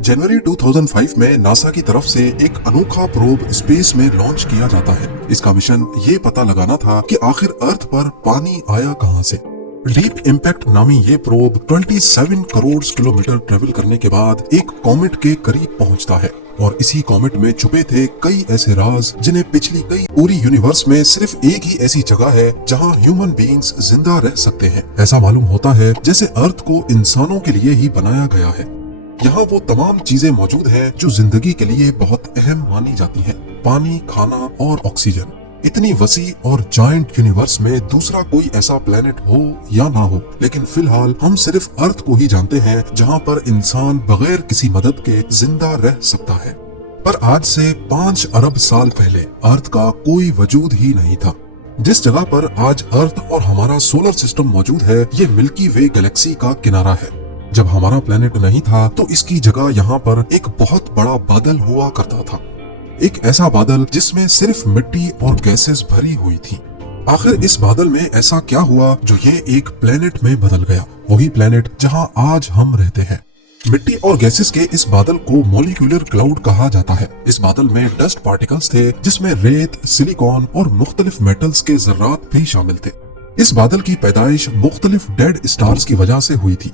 जनवरी 2005 में नासा की तरफ से एक अनोखा प्रोब स्पेस में लॉन्च किया जाता है। इसका मिशन ये पता लगाना था कि आखिर अर्थ पर पानी आया कहां से। डीप इम्पैक्ट नामी ये प्रोब 27 करोड़ किलोमीटर ट्रेवल करने के बाद एक कॉमेट के करीब पहुंचता है और इसी कॉमेट में छुपे थे कई ऐसे राज जिन्हें पिछली कई पूरी यूनिवर्स में सिर्फ एक ही ऐसी जगह है जहां ह्यूमन बीइंग्स जिंदा रह सकते हैं। ऐसा मालूम होता है जैसे अर्थ को इंसानों के लिए ही बनाया गया है। यहाँ वो तमाम चीजें मौजूद हैं जो जिंदगी के लिए बहुत अहम मानी जाती हैं। पानी, खाना और ऑक्सीजन। इतनी वसी और जायंट यूनिवर्स में दूसरा कोई ऐसा प्लेनेट हो या ना हो, लेकिन फिलहाल हम सिर्फ अर्थ को ही जानते हैं जहाँ पर इंसान बगैर किसी मदद के जिंदा रह सकता है। पर आज से 5 अरब साल पहले अर्थ का कोई वजूद ही नहीं था। जिस जगह पर आज अर्थ और हमारा सोलर सिस्टम मौजूद है, ये मिल्की वे गैलेक्सी का किनारा है। जब हमारा प्लेनेट नहीं था तो इसकी जगह यहाँ पर एक बहुत बड़ा बादल हुआ करता था। एक ऐसा बादल जिसमें सिर्फ मिट्टी और गैसेस भरी हुई थी। आखिर इस बादल में ऐसा क्या हुआ जो ये एक प्लेनेट में बदल गया, वही प्लेनेट जहां आज हम रहते हैं। मिट्टी और गैसेस के इस बादल को मॉलिक्यूलर क्लाउड कहा जाता है। इस बादल में डस्ट पार्टिकल्स थे जिसमें रेत, सिलिकॉन और मुख्तलिफ मेटल्स के जर्रात भी शामिल थे। इस बादल की पैदाइश मुख्तलिफ डेड स्टार्स की वजह से हुई थी।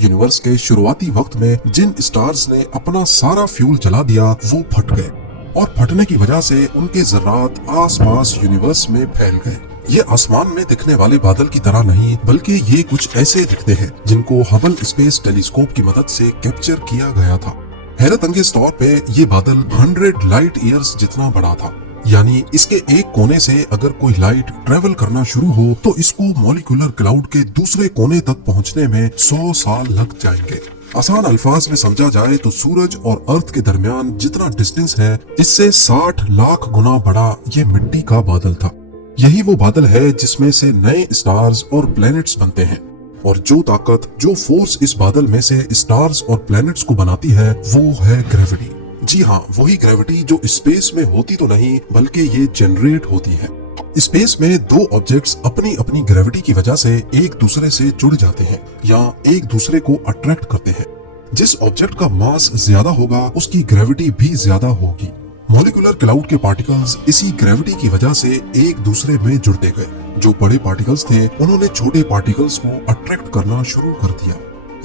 यूनिवर्स के शुरुआती वक्त में जिन स्टार्स ने अपना सारा फ्यूल जला दिया वो फट गए और फटने की वजह से उनके जर्रात आसपास यूनिवर्स में फैल गए। ये आसमान में दिखने वाले बादल की तरह नहीं, बल्कि ये कुछ ऐसे दिखते हैं जिनको हबल स्पेस टेलीस्कोप की मदद से कैप्चर किया गया था। हैरत अंगेज तौर पे ये बादल 100 लाइट ईयर्स जितना बड़ा था। यानी इसके एक कोने से अगर कोई लाइट ट्रेवल करना शुरू हो तो इसको मॉलिक्यूलर क्लाउड के दूसरे कोने तक पहुंचने में 100 साल लग जाएंगे। आसान अल्फाज में समझा जाए तो सूरज और अर्थ के दरमियान जितना डिस्टेंस है, इससे 60 लाख गुना बड़ा ये मिट्टी का बादल था। यही वो बादल है जिसमें से नए स्टार्स और प्लैनेट्स बनते हैं। और जो ताकत, जो फोर्स इस बादल में से स्टार्स और प्लैनेट्स को बनाती है वो है ग्रेविटी। जी हाँ, वही ग्रेविटी जो स्पेस में होती तो नहीं बल्कि ये जनरेट होती है। स्पेस में दो ऑब्जेक्ट्स अपनी अपनी ग्रेविटी की वजह से एक दूसरे से जुड़ जाते हैं या एक दूसरे को अट्रैक्ट करते हैं। जिस ऑब्जेक्ट का मास ज्यादा होगा उसकी ग्रेविटी भी ज्यादा होगी। मॉलिक्यूलर क्लाउड के पार्टिकल्स इसी ग्रेविटी की वजह से एक दूसरे में जुड़ते गए। जो बड़े पार्टिकल्स थे उन्होंने छोटे पार्टिकल्स को अट्रैक्ट करना शुरू कर दिया।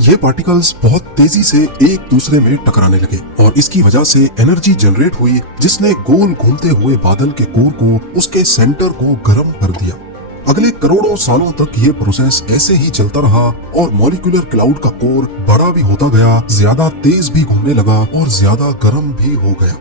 ये पार्टिकल्स बहुत तेजी से एक दूसरे में टकराने लगे और इसकी वजह से एनर्जी जनरेट हुई जिसने गोल घूमते हुए बादल के कोर को, उसके सेंटर को गर्म कर दिया। अगले करोड़ों सालों तक ये प्रोसेस ऐसे ही चलता रहा और मॉलिक्यूलर क्लाउड का कोर बड़ा भी होता गया, ज्यादा तेज भी घूमने लगा और ज्यादा गर्म भी हो गया।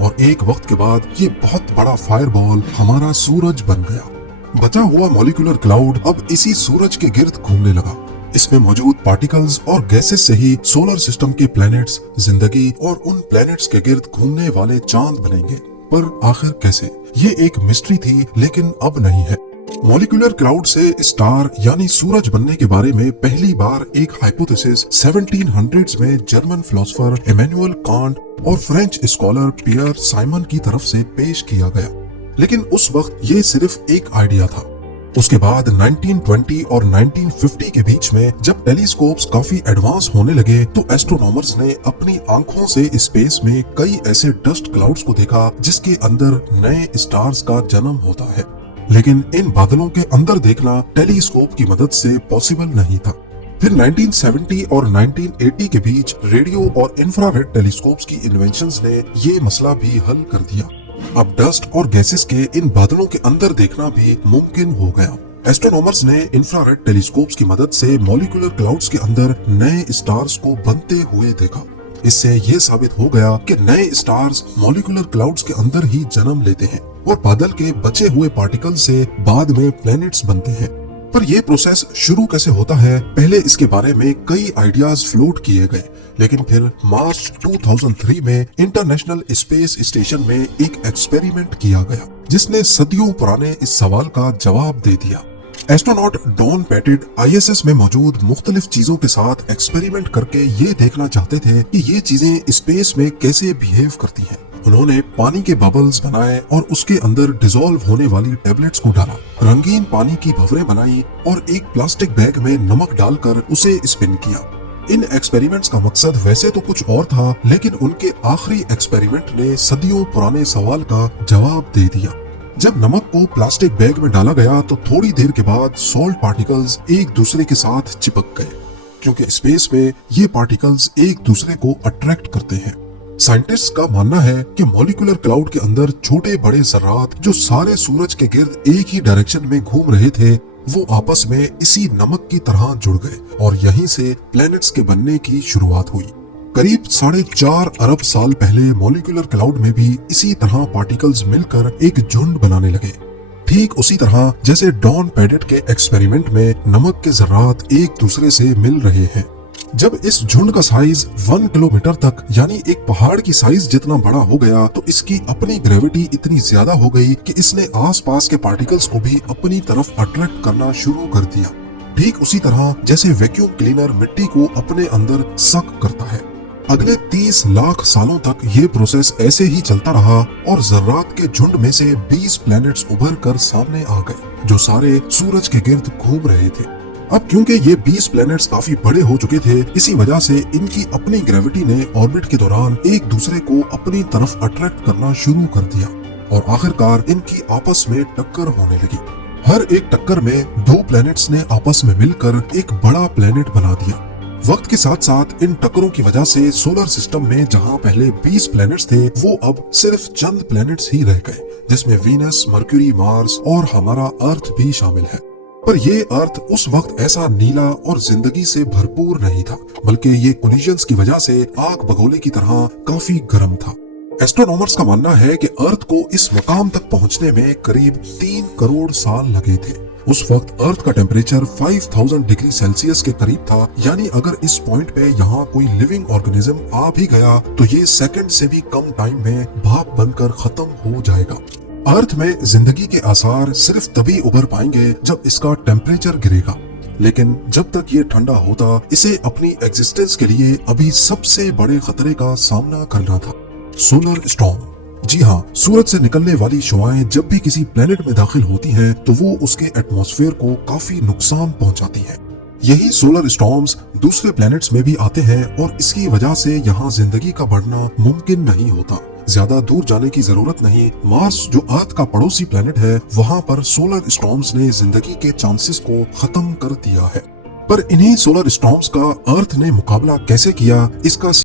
और एक वक्त के बाद ये बहुत बड़ा फायरबॉल हमारा सूरज बन गया। बचा हुआ मॉलिक्यूलर क्लाउड अब इसी सूरज के गिर्द घूमने लगा। इसमें मौजूद पार्टिकल्स और गैसेस से ही सोलर सिस्टम के प्लैनेट्स, जिंदगी और उन प्लैनेट्स के गिर्द घूमने वाले चांद बनेंगे। पर आखिर कैसे? ये एक मिस्ट्री थी, लेकिन अब नहीं है। मॉलिक्यूलर क्लाउड से स्टार यानी सूरज बनने के बारे में पहली बार एक हाइपोथेसिस 1700s में जर्मन फिलोसोफर इमैनुअल कांट और फ्रेंच स्कॉलर पियर साइमन की तरफ से पेश किया गया, लेकिन उस वक्त ये सिर्फ एक आइडिया था। उसके बाद 1920 और 1950 के बीच में जब टेलीस्कोप्स काफी एडवांस होने लगे तो एस्ट्रोनॉमर्स ने अपनी आंखों से स्पेस में कई ऐसे डस्ट क्लाउड्स को देखा जिसके अंदर नए स्टार्स का जन्म होता है। लेकिन इन बादलों के अंदर देखना टेलीस्कोप की मदद से पॉसिबल नहीं था। फिर 1970 और 1980 के बीच रेडियो और इंफ्रारेड टेलीस्कोप्स की इन्वेंशंस ने ये मसला भी हल कर दिया। अब डस्ट और गैसेस के इन बादलों के अंदर देखना भी मुमकिन हो गया। एस्ट्रोनॉमर्स ने इंफ्रारेड टेलीस्कोप्स की मदद से मॉलिक्यूलर क्लाउड्स के अंदर नए स्टार्स को बनते हुए देखा। इससे ये साबित हो गया कि नए स्टार्स मॉलिक्यूलर क्लाउड्स के अंदर ही जन्म लेते हैं और बादल के बचे हुए पार्टिकल से बाद में प्लैनेट्स बनते हैं। पर यह प्रोसेस शुरू कैसे होता है, पहले इसके बारे में कई आइडियाज फ्लोट किए गए, लेकिन फिर मार्च 2003 में इंटरनेशनल स्पेस स्टेशन में एक एक्सपेरिमेंट किया गया जिसने सदियों पुराने इस सवाल का जवाब दे दिया। एस्ट्रोनॉट डॉन पैटिट आईएसएस में मौजूद मुख्तलिफ चीजों के साथ एक्सपेरिमेंट करके ये देखना चाहते थे कि ये चीजें स्पेस में कैसे बिहेव करती हैं। उन्होंने पानी के बबल्स बनाए और उसके अंदर डिसॉल्व होने वाली टेबलेट्स को डाला, रंगीन पानी की भंवरें बनाई और एक प्लास्टिक बैग में नमक डालकर उसे स्पिन किया। इन एक्सपेरिमेंट्स का मकसद वैसे तो कुछ और था, लेकिन उनके आखिरी एक्सपेरिमेंट ने सदियों पुराने सवाल का जवाब दे दिया। जब नमक को प्लास्टिक बैग में डाला गया तो थोड़ी देर के बाद सॉल्ट पार्टिकल्स एक दूसरे के साथ चिपक गए, क्योंकि स्पेस में ये पार्टिकल्स एक दूसरे को अट्रैक्ट करते हैं। साइंटिस्ट का मानना है कि मॉलिक्यूलर क्लाउड के अंदर छोटे बड़े जर्रात जो सारे सूरज के गिर्द एक ही डायरेक्शन में घूम रहे थे, वो आपस में इसी नमक की तरह जुड़ गए और यहीं से प्लैनेट्स के बनने की शुरुआत हुई। करीब 4.5 अरब साल पहले मॉलिक्यूलर क्लाउड में भी इसी तरह पार्टिकल्स मिलकर एक झुंड बनाने लगे। ठीक उसी तरह जैसे डॉन पेडेट के एक्सपेरिमेंट में नमक के जर्रात एक दूसरे से मिल रहे हैं। जब इस झुंड का साइज 1 किलोमीटर तक यानी एक पहाड़ की साइज जितना बड़ा हो गया तो इसकी अपनी ग्रेविटी इतनी ज्यादा हो गई कि इसने आसपास के पार्टिकल्स को भी अपनी तरफ अट्रैक्ट करना शुरू कर दिया। ठीक उसी तरह जैसे वैक्यूम क्लीनर मिट्टी को अपने अंदर सक करता है। अगले 30 लाख सालों तक ये प्रोसेस ऐसे ही चलता रहा और जर्रात के झुंड में से 20 प्लैनेट्स उभर कर सामने आ गए जो सारे सूरज के गिर्द घूम रहे थे। अब क्योंकि ये 20 प्लैनेट्स काफी बड़े हो चुके थे, इसी वजह से इनकी अपनी ग्रेविटी ने ऑर्बिट के दौरान एक दूसरे को अपनी तरफ अट्रैक्ट करना शुरू कर दिया और आखिरकार इनकी आपस में टक्कर होने लगी। हर एक टक्कर में 2 प्लैनेट्स ने आपस में मिलकर एक बड़ा प्लैनेट बना दिया। वक्त के साथ साथ इन टक्करों की वजह से सोलर सिस्टम में जहां पहले 20 प्लैनेट्स थे, वो अब सिर्फ चंद प्लैनेट्स ही रह गए, जिसमें वीनस, मरक्यूरी, मार्स और हमारा अर्थ भी शामिल है। पर ये अर्थ उस वक्त ऐसा नीला और जिंदगी से भरपूर नहीं था, बल्कि ये कोलिजन्स की वजह से आग बगोले की तरह काफी गर्म था। एस्ट्रोनॉमर्स का मानना है कि अर्थ को इस मकाम तक पहुंचने में करीब 3 करोड़ साल लगे थे। उस वक्त अर्थ का टेम्परेचर 5000 डिग्री सेल्सियस के करीब था, यानी अगर इस पॉइंट पे यहाँ कोई लिविंग ऑर्गेनिज्म आ भी गया तो ये सेकंड से भी कम टाइम में भाप बनकर खत्म हो जाएगा। अर्थ में जिंदगी के आसार सिर्फ तभी उभर पाएंगे जब इसका टेम्परेचर गिरेगा, लेकिन जब तक ये ठंडा होता, इसे अपनी एग्जिस्टेंस के लिए अभी सबसे बड़े खतरे का सामना करना था, सोलर स्टॉर्म। जी हाँ, सूरज से निकलने वाली शुआएं जब भी किसी प्लेनेट में दाखिल होती हैं तो वो उसके एटमॉस्फेयर को काफी नुकसान पहुंचाती हैं। यही सोलर स्टॉर्म्स दूसरे प्लैनेट्स में भी आते हैं और इसकी वजह से यहाँ जिंदगी का बढ़ना मुमकिन नहीं होता। ज्यादा दूर जाने की जरूरत नहीं, मार्स जो अर्थ का पड़ोसी प्लैनेट है, वहाँ पर सोलर स्टॉर्म्स ने जिंदगी के चांसेस को खत्म कर दिया है। पर इन्हीं सोलर स्टॉर्म्स का अर्थ ने मुकाबला कैसे किया, इसका